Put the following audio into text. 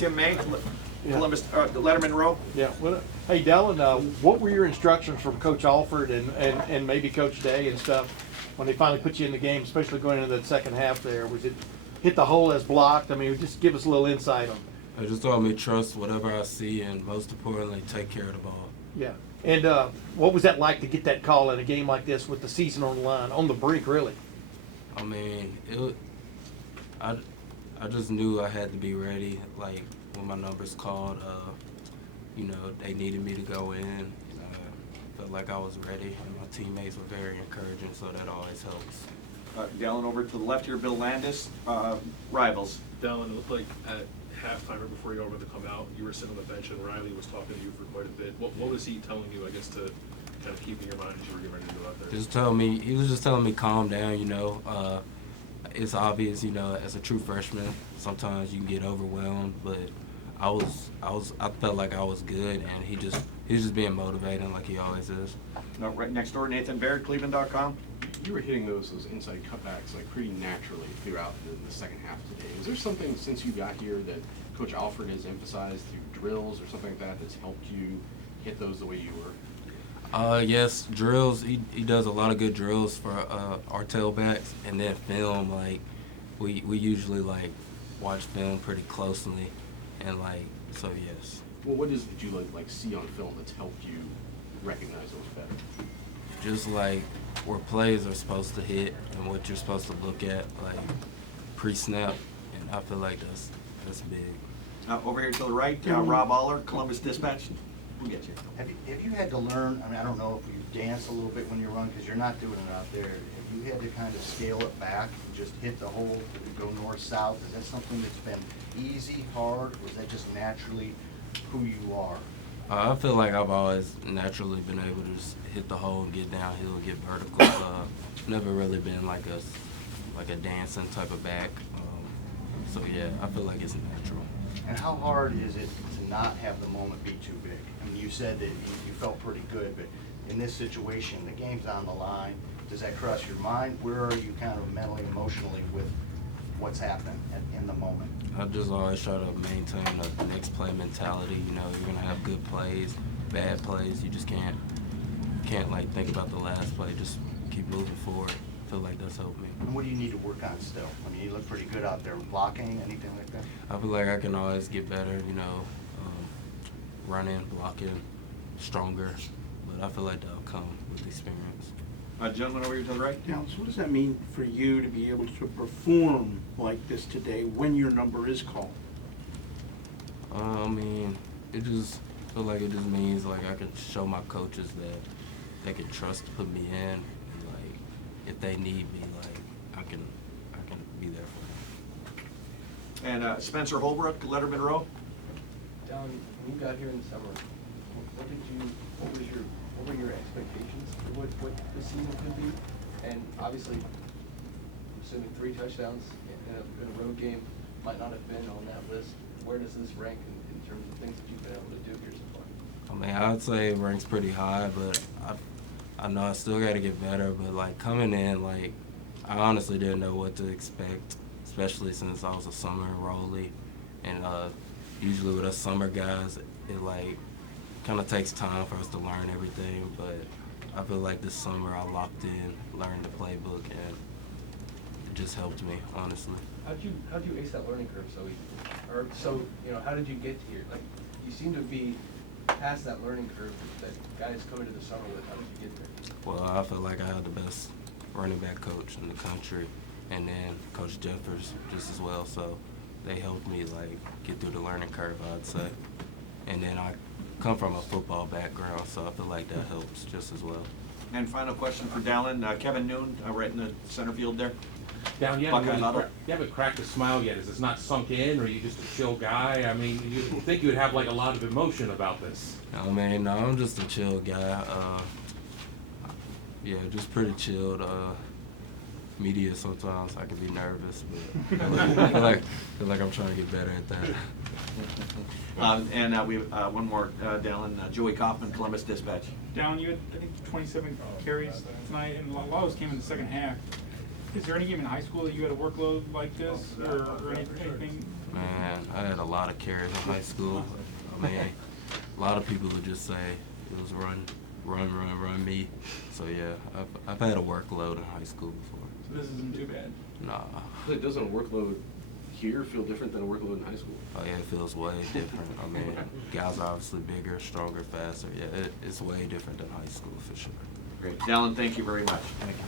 Tim May, Yeah. Columbus, Letterman Row. Yeah. Well, hey, Dallan, what were your instructions from Coach Alford and maybe Coach Day and stuff when they finally put you in the game, especially going into the second half there? Was it hit the hole as blocked? I mean, just give us a little insight on. They just told me trust whatever I see, and most importantly, take care of the ball. Yeah. And what was that like to get that call in a game like this with the season on the line, on the brink, really? I mean, I just knew I had to be ready. Like when my numbers called, you know, they needed me to go in. I felt like I was ready, and my teammates were very encouraging, so that always helps. Dallan, over to the left here, Bill Landis, rivals. Dallan, it looked like at halftime, or before you all were to come out, you were sitting on the bench and Riley was talking to you for quite a bit. What was he telling you, I guess, to kind of keep in your mind as you were getting ready to go out there? He was just telling me calm down, you know. It's obvious, you know, as a true freshman, sometimes you can get overwhelmed, but I felt like I was good, and he was just being motivating like he always is. Right next door, Nathan Baird, Cleveland.com. You were hitting those inside cutbacks like pretty naturally throughout the second half today. Is there something since you got here that Coach Alford has emphasized through drills or something like that that's helped you hit those the way you were? Yes, drills. He does a lot of good drills for our tailbacks, and then film. Like we usually like watch film pretty closely, and like so yes. Well, what is it that you like see on film that's helped you recognize those better? Just like where plays are supposed to hit and what you're supposed to look at, like pre-snap, and I feel like that's big. Over here to the right, Rob Aller, Columbus Dispatch. We'll get you. Have you had to learn, I mean, I don't know if you dance a little bit when you run because you're not doing it out there. Have you had to kind of scale it back and just hit the hole, go north-south? Is that something that's been easy, hard, or is that just naturally who you are? I feel like I've always naturally been able to just hit the hole and get downhill and get vertical. Never really been like a dancing type of back. So yeah, I feel like it's natural. And how hard is it to not have the moment be too big? I mean, you said that you felt pretty good, but in this situation, the game's on the line. Does that cross your mind? Where are you kind of mentally, emotionally with what's happening in the moment? I just always try to maintain a next play mentality. You know, you're gonna have good plays, bad plays. You just can't like think about the last play. Just keep moving forward. I feel like that's helped me. And what do you need to work on still? I mean, you look pretty good out there. Blocking, anything like that? I feel like I can always get better. You know, running, blocking, stronger. But I feel like that'll come with experience. Gentleman over here to the right. Now, so what does that mean for you to be able to perform like this today when your number is called? I mean, it just feel like it just means like I can show my coaches that they can trust to put me in, and like if they need me, like I can be there for them. And Spencer Holbrook, Letterman Row. Dallan, when you got here in the summer, what were your expectations for what the season could be? And obviously, assuming 3 touchdowns in a road game might not have been on that list. Where does this rank in terms of things that you've been able to do here so far? I mean, I'd say it ranks pretty high, but I know I still got to get better. But like coming in, like I honestly didn't know what to expect, especially since I was a summer enrollee, and usually with us summer guys, it like kind of takes time for us to learn everything. But I feel like this summer I locked in, learned the playbook, and it just helped me, honestly. How'd you ace that learning curve so easily? Or so, you know, how did you get here? Like, you seem to be past that learning curve that guys come into the summer with. How did you get there? Well, I feel like I had the best running back coach in the country, and then Coach Jeffers just as well. So they helped me like get through the learning curve, I'd say. And then I come from a football background, so I feel like that helps just as well. And final question for Dallan, Kevin Noon, right in the center field there. Down, you Buckeyes huddle. haven't cracked a smile yet. Is this not sunk in, or are you just a chill guy? I mean, you think you would have like a lot of emotion about this. I mean, no, I'm just a chill guy. Yeah, just pretty chilled. Media sometimes I can be nervous, but I feel like I'm trying to get better at that. And we have one more, Dallan, Joey Kaufman, Columbus Dispatch. Dallan, you had, I think, 27 carries tonight, and a lot of those came in the second half. Is there any game in high school that you had a workload like this, or anything? Man, I had a lot of carries in high school. I mean, a lot of people would just say it was run me. So yeah, I've had a workload in high school before. So this isn't too bad. Nah. Doesn't a workload here feel different than a workload in high school? Oh yeah, it feels way different. I mean, guys are obviously bigger, stronger, faster. Yeah, it's way different than high school for sure. Great. Dallan, thank you very much. Thank you.